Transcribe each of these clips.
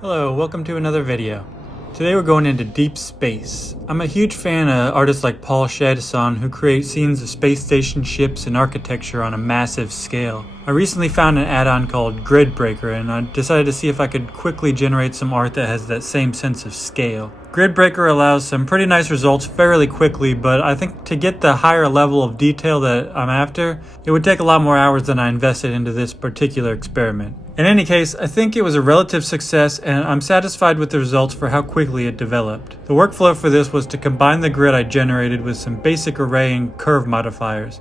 Hello, welcome to another video. Today we're going into deep space. I'm a huge fan of artists like Paul Shadisson who create scenes of space station ships and architecture on a massive scale. I recently found an add-on called Grid Breaker and I decided to see if I could quickly generate some art that has that same sense of scale. Grid Breaker allows some pretty nice results fairly quickly, but I think to get the higher level of detail that I'm after, it would take a lot more hours than I invested into this particular experiment. In any case, I think it was a relative success and I'm satisfied with the results for how quickly it developed. The workflow for this was to combine the grid I generated with some basic array and curve modifiers.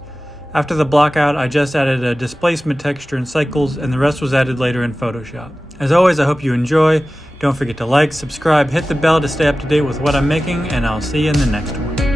After the blockout, I just added a displacement texture and cycles, and the rest was added later in Photoshop. As always, I hope you enjoy. Don't forget to like, subscribe, hit the bell to stay up to date with what I'm making, and I'll see you in the next one.